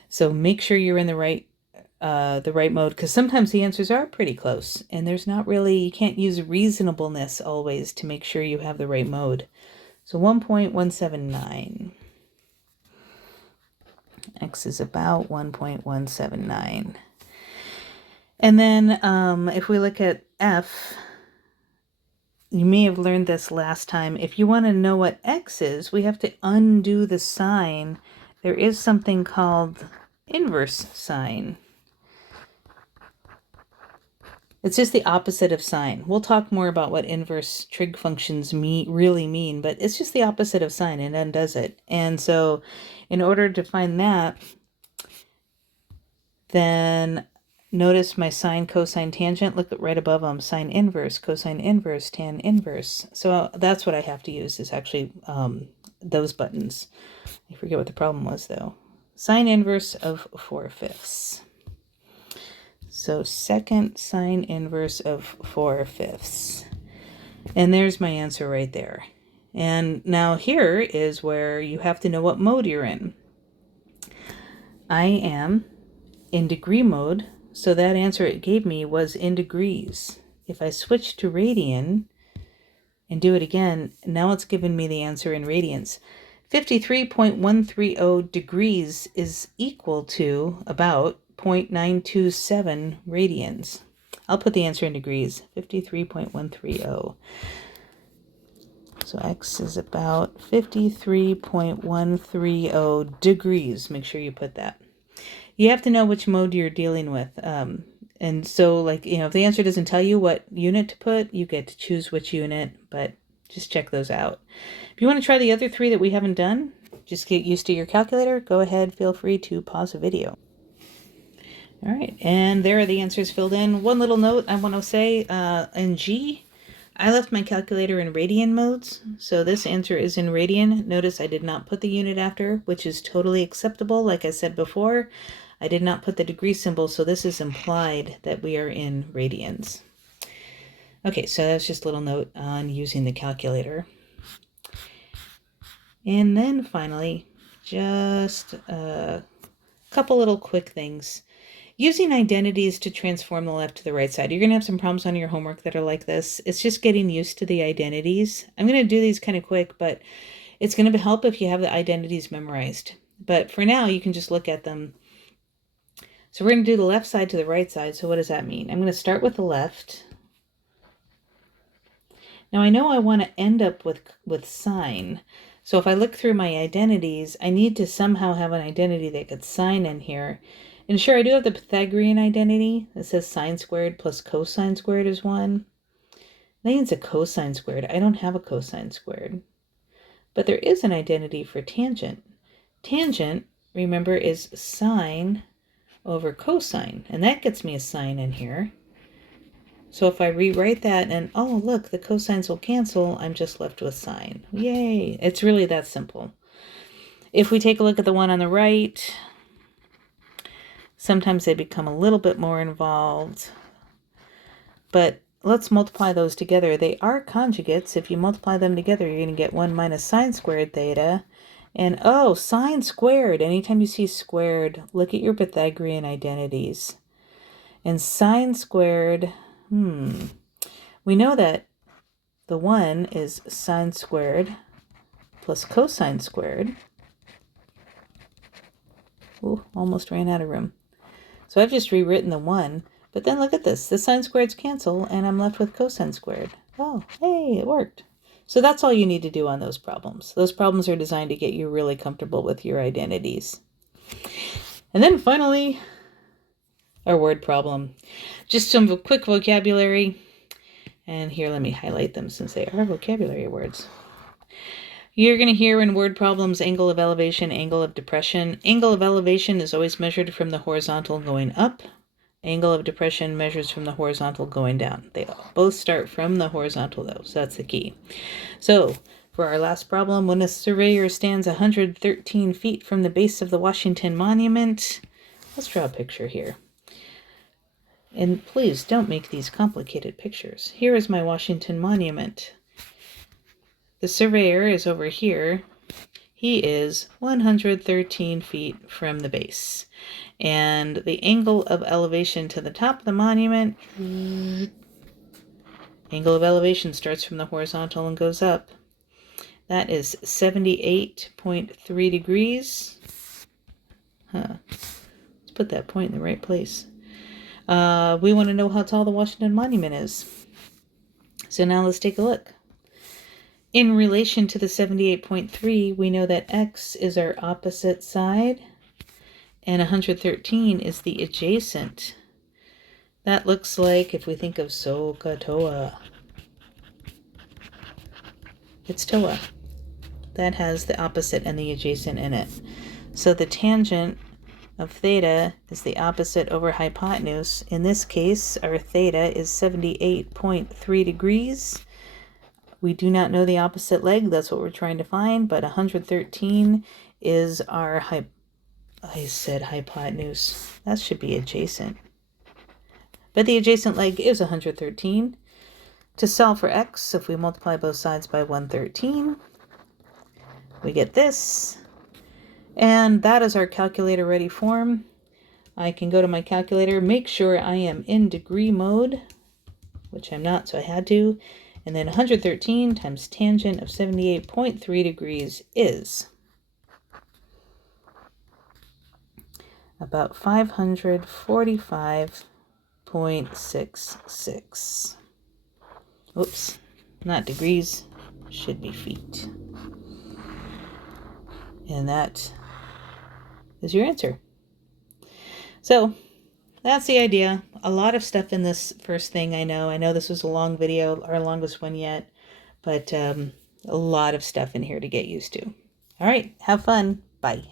So make sure you're in the right mode, because sometimes the answers are pretty close, and you can't use reasonableness always to make sure you have the right mode. So 1.179. X is about 1.179. And then if we look at F, you may have learned this last time. If you want to know what X is, we have to undo the sign. There is something called inverse sign. It's just the opposite of sine. We'll talk more about what inverse trig functions really mean, but it's just the opposite of sine. It undoes it. And so in order to find that, then notice my sine, cosine, tangent. Look right above them. Sine inverse, cosine inverse, tan inverse. So that's what I have to use, is actually those buttons. I forget what the problem was, though. Sine inverse of 4/5. So second sine inverse of 4/5. And there's my answer right there. And now here is where you have to know what mode you're in. I am in degree mode, so that answer it gave me was in degrees. If I switch to radian and do it again, now it's given me the answer in radians. 53.130 degrees is equal to about 0.927 radians. I'll put the answer in degrees, 53.130. So x is about 53.130 degrees. Make sure you put that. You have to know which mode you're dealing with. And so, like, if the answer doesn't tell you what unit to put, you get to choose which unit, but just check those out. If you want to try the other three that we haven't done, just get used to your calculator. Go ahead, feel free to pause the video. All right, and there are the answers filled in. One little note I want to say, in G, I left my calculator in radian modes, so this answer is in radian. Notice I did not put the unit after, which is totally acceptable. Like I said before, I did not put the degree symbol, so this is implied that we are in radians. Okay, so that's just a little note on using the calculator. And then finally, just a couple little quick things. Using identities to transform the left to the right side. You're going to have some problems on your homework that are like this. It's just getting used to the identities. I'm going to do these kind of quick, but it's going to help if you have the identities memorized. But for now, you can just look at them. So we're going to do the left side to the right side. So what does that mean? I'm going to start with the left. Now I know I want to end up with sine. So if I look through my identities, I need to somehow have an identity that gets sine in here. And sure, I do have the Pythagorean identity that says sine squared plus cosine squared is 1. I think it's a cosine squared. I don't have a cosine squared. But there is an identity for tangent. Tangent, remember, is sine over cosine. And that gets me a sine in here. So if I rewrite that and, oh, look, the cosines will cancel, I'm just left with sine. Yay! It's really that simple. If we take a look at the one on the right, sometimes they become a little bit more involved. But let's multiply those together. They are conjugates. If you multiply them together, you're going to get 1 minus sine squared theta. And, oh, sine squared. Anytime you see squared, look at your Pythagorean identities. And sine squared, we know that the 1 is sine squared plus cosine squared. Ooh, almost ran out of room. So I've just rewritten the 1, but then look at this. The sine squareds cancel, and I'm left with cosine squared. Oh, hey, it worked. So that's all you need to do on those problems. Those problems are designed to get you really comfortable with your identities. And then finally, our word problem. Just some quick vocabulary. And here, let me highlight them since they are vocabulary words. You're going to hear in word problems angle of elevation, angle of depression. Angle of elevation is always measured from the horizontal going up. Angle of depression measures from the horizontal going down. They both start from the horizontal though, so that's the key. So for our last problem, when a surveyor stands 113 feet from the base of the Washington Monument, let's draw a picture here. And please don't make these complicated pictures. Here is my Washington Monument. The surveyor is over here. He is 113 feet from the base. And the angle of elevation to the top of the monument, angle of elevation starts from the horizontal and goes up. That is 78.3 degrees. Let's put that point in the right place. We want to know how tall the Washington Monument is. So now let's take a look. In relation to the 78.3, we know that x is our opposite side, and 113 is the adjacent. That looks like, if we think of SOHCAHTOA, it's TOA. That has the opposite and the adjacent in it. So the tangent of theta is the opposite over hypotenuse. In this case, our theta is 78.3 degrees. We do not know the opposite leg. That's what we're trying to find. But 113 is our I said hypotenuse. That should be adjacent. But the adjacent leg is 113. To solve for x, if we multiply both sides by 113, we get this. And that is our calculator ready form. I can go to my calculator, make sure I am in degree mode, which I'm not, so I had to. And then 113 times tangent of 78.3 degrees is about 545.66. Oops, not degrees, should be feet. And that is your answer. So that's the idea. A lot of stuff in this first thing, I know. I know this was a long video, our longest one yet, but a lot of stuff in here to get used to. All right, have fun. Bye.